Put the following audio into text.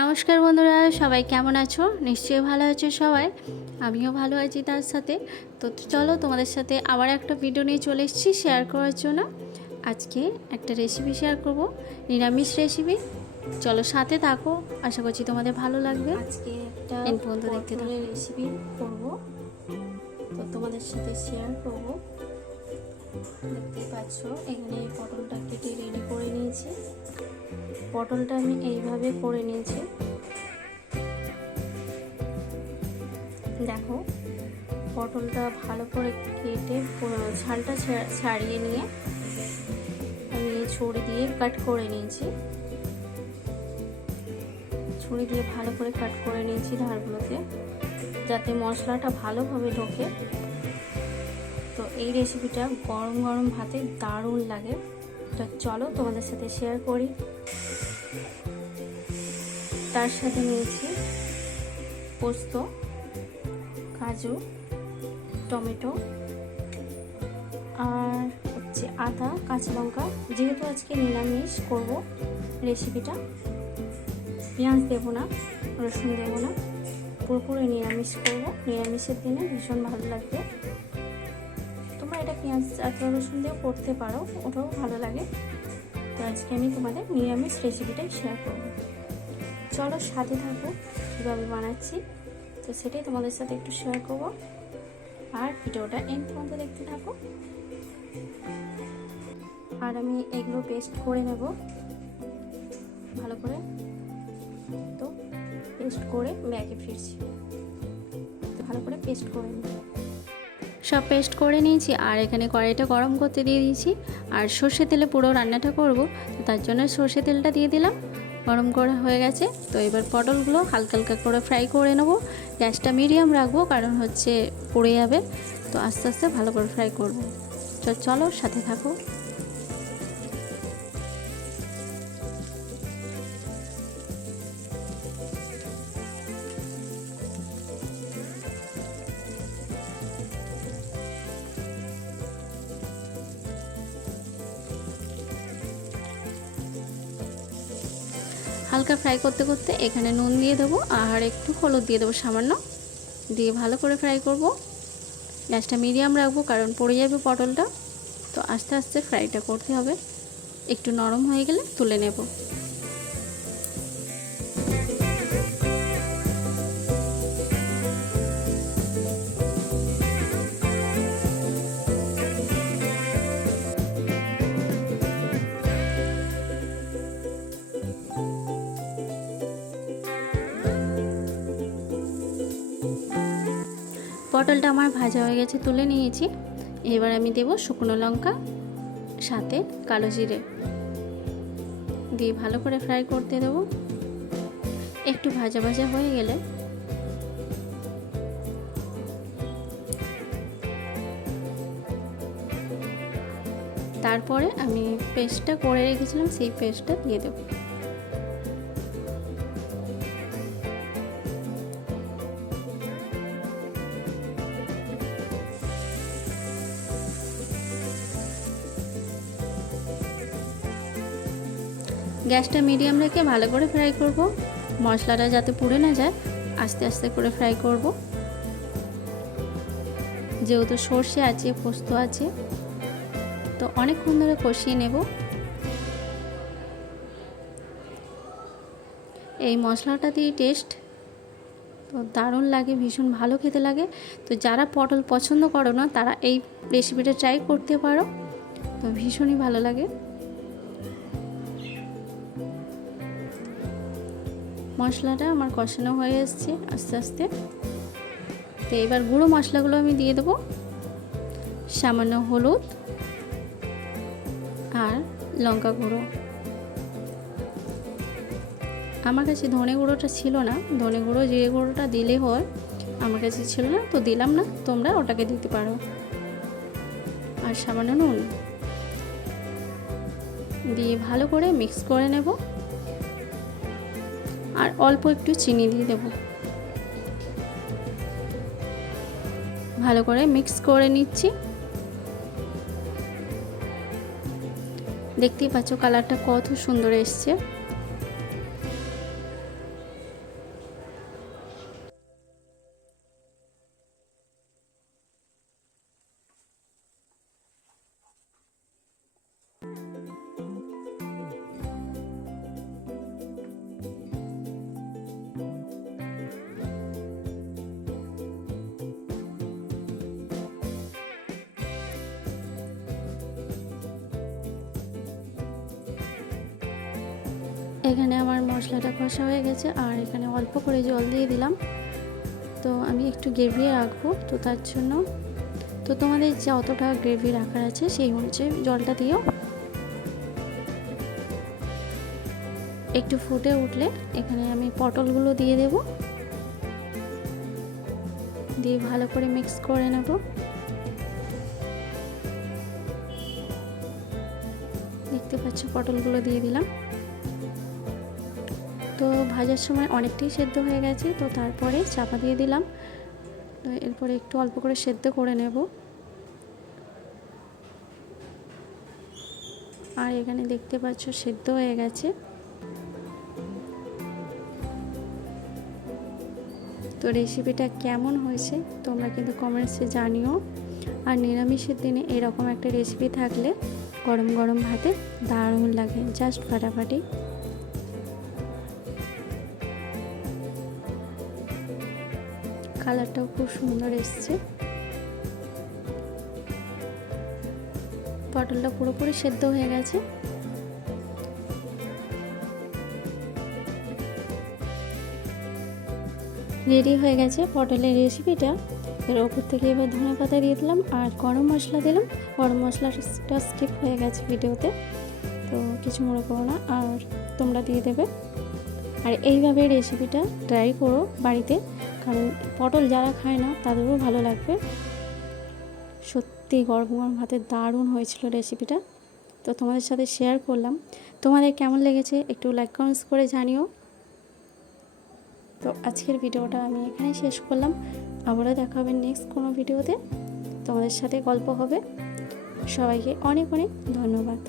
নমস্কার বন্ধুরা, সবাই কেমন আছো? নিশ্চয়ই ভালো আছো সবাই। আমিও ভালো আছি তার সাথে। তো চলো তোমাদের সাথে আবার একটা ভিডিও নিয়ে চলে এসেছি শেয়ার করার জন্য। আজকে একটা রেসিপি শেয়ার করব, নিরামিষ রেসিপি। চলো সাথে থাকো, আশা করছি তোমাদের ভালো লাগবে। আজকে একটা এন্ড পর্যন্ত দেখতে থাকো। রেসিপি করব, তো তোমাদের সাথে শেয়ার করব। দেখতে পাচ্ছ এখানে পটলটা কেটে রেডি করে নিয়েছি। পটলটা আমি এইভাবে করে নিয়েছি, দেখো। পটলটা ভালো করে কেটে ছালটা ছাড়িয়ে নিয়ে আমি ছুরি দিয়ে কাট করে নিয়েছি। ছুরি দিয়ে ভালো করে কাট করে নিয়েছি ধারগুলোতে, যাতে মশলাটা ভালোভাবে ঢোকে। তো এই রেসিপিটা গরম গরম ভাতে দারুণ লাগে। তো চলো তোমাদের সাথে শেয়ার করি। তার সাথে নিয়েছি পোস্ত, কাজু, টমেটো আর হচ্ছে আদা, কাঁচা লঙ্কা। যেহেতু আজকে নিরামিষ করব রেসিপিটা, পেঁয়াজ দেবো না, রসুন দেবো না, পুরোপুরি নিরামিষ করব। নিরামিষের দিনে ভীষণ ভালো লাগবে। তোমরা এটা পেঁয়াজ আদা রসুন দিয়েও করতে পারো, ওটাও ভালো লাগে। তো আজকে আমি তোমাদের নিরামিষ রেসিপিটাই শেয়ার করব। চলো সাথে থাকো, কীভাবে বানাচ্ছি তো সেটাই তোমাদের সাথে একটু শেয়ার করব। আর ভিডিওটা এন্ড পর্যন্ত দেখতে থাকো। আর আমি এগুলো পেস্ট করে নেব ভালো করে। তো পেস্ট করে ব্যাগে ফিরছি। ভালো করে পেস্ট করে নেব। সব পেস্ট করে নিয়েছি আর এখানে কড়াইটা গরম করতে দিয়ে দিয়েছি। আর সর্ষে তেলে পুরো রান্নাটা করব, তো তার জন্য সর্ষে তেলটা দিয়ে দিলাম। গরম করা হয়ে গেছে। তো এবার পটলগুলো হালকা হালকা করে ফ্রাই করে নেব। গ্যাসটা মিডিয়াম রাখবো, কারণ হচ্ছে পুড়ে যাবে। তো আস্তে আস্তে ভালো করে ফ্রাই করব। তো চলো সাথে থাকো। হালকা ফ্রাই করতে করতে এখানে নুন দিয়ে দেবো আর একটু হলুদ দিয়ে দেবো সামান্য, দিয়ে ভালো করে ফ্রাই করব। গ্যাসটা মিডিয়াম রাখবো, কারণ পড়ে যাবে পটলটা। তো আস্তে আস্তে ফ্রাইটা করতে হবে। একটু নরম হয়ে গেলে তুলে নেব। পটলটা আমার ভাজা হয়ে গেছে, তুলে নিয়েছি। এবার আমি দেব শুকনো লঙ্কা, সাথে কালো জিরে দিয়ে ভালো করে ফ্রাই করতে দেব। একটু ভাজা ভাজা হয়ে গেলে তারপরে আমি পেস্টটা করে রেখেছিলাম, সেই পেস্টটা দিয়ে দেব। গ্যাসটা মিডিয়াম রেখে ভালো করে ফ্রাই করব। মশলাটা যাতে পুড়ে না যায়, আস্তে আস্তে করে ফ্রাই করব। যেহেতু সর্ষে আছে, পোস্ত আছে, তো অনেকক্ষণ ধরে কষিয়ে নেব। এই মশলাটা দিয়ে টেস্ট তো দারুণ লাগে, ভীষণ ভালো খেতে লাগে। তো যারা পটল পছন্দ করো না, তারা এই রেসিপিটা ট্রাই করতে পারো। তো ভীষণই ভালো লাগে। মশলাটা আমার কষানো হয়ে এসছে আস্তে আস্তে। তো এবার গুঁড়ো মশলাগুলো আমি দিয়ে দেবো। সামান্য হলুদ আর লঙ্কা গুঁড়ো। আমার কাছে ধনে গুঁড়োটা ছিল না, ধনে গুঁড়ো জিরে গুঁড়োটা দিলে হয়, আমার কাছে ছিল না, তো দিলাম না। তোমরা ওটাকে দিতে পারো। আর সামান্য নুন দিয়ে ভালো করে মিক্স করে নেব। আর অল্প একটু চিনি দিয়ে দেব। ভালো করে মিক্স করে নিচ্ছি। দেখতেই পাচ্ছ কালারটা কত সুন্দর এসছে। এখানে আমার মশলাটা কষা হয়ে গেছে আর এখানে অল্প করে জল দিয়ে দিলাম। তো আমি একটু গ্রেভি রাখবো, তো তার জন্য তো তোমাদের যতটা গ্রেভি রাখার আছে সেই অনুযায়ী জলটা দিও। একটু ফুটে উঠলে এখানে আমি পটলগুলো দিয়ে দেব, দিয়ে ভালো করে মিক্স করে নেব। দেখতে পাচ্ছ পটলগুলো দিয়ে দিলাম। তো ভাজার সময় অনেকটাই সেদ্ধ হয়ে গেছে, তো তারপরে চাপা দিয়ে দিলাম। তো এরপরে একটু অল্প করে সেদ্ধ করে নেব। আর এখানে দেখতে পাচ্ছ সেদ্ধ হয়ে গেছে। তো রেসিপিটা কেমন হয়েছে তোমরা কিন্তু কমেন্টসে জানিও। আর নিরামিষের দিনে এরকম একটা রেসিপি থাকলে গরম গরম ভাতে দারুণ লাগে, জাস্ট ফাটাফাটি। কালারটাও খুব সুন্দর এসছে। পটলটা পুরোপুরি সেদ্ধ হয়ে গেছে। রেডি হয়ে গেছে পটলের রেসিপিটা। এর ওপর থেকে এবার ধনেপাতা দিয়ে দিলাম আর গরম মশলা দিলাম। গরম মশলাটা স্কিপ হয়ে গেছে ভিডিওতে, তো কিছু মনে করো না, আর তোমরা দিয়ে দেবে। আর এইভাবে রেসিপিটা ট্রাই করো বাড়িতে, কারণ পটল যারা খায় না তাদেরও ভালো লাগবে। সত্যি গরম গরম ভাতে দারুণ হয়েছিল রেসিপিটা, তো তোমাদের সাথে শেয়ার করলাম। তোমাদের কেমন লেগেছে একটু লাইক কমেন্টস করে জানিও। তো আজকের ভিডিওটা আমি এখানেই শেষ করলাম। আবারও দেখা হবে নেক্সট কোনো ভিডিওতে, তোমাদের সাথে গল্প হবে। সবাইকে অনেক অনেক ধন্যবাদ।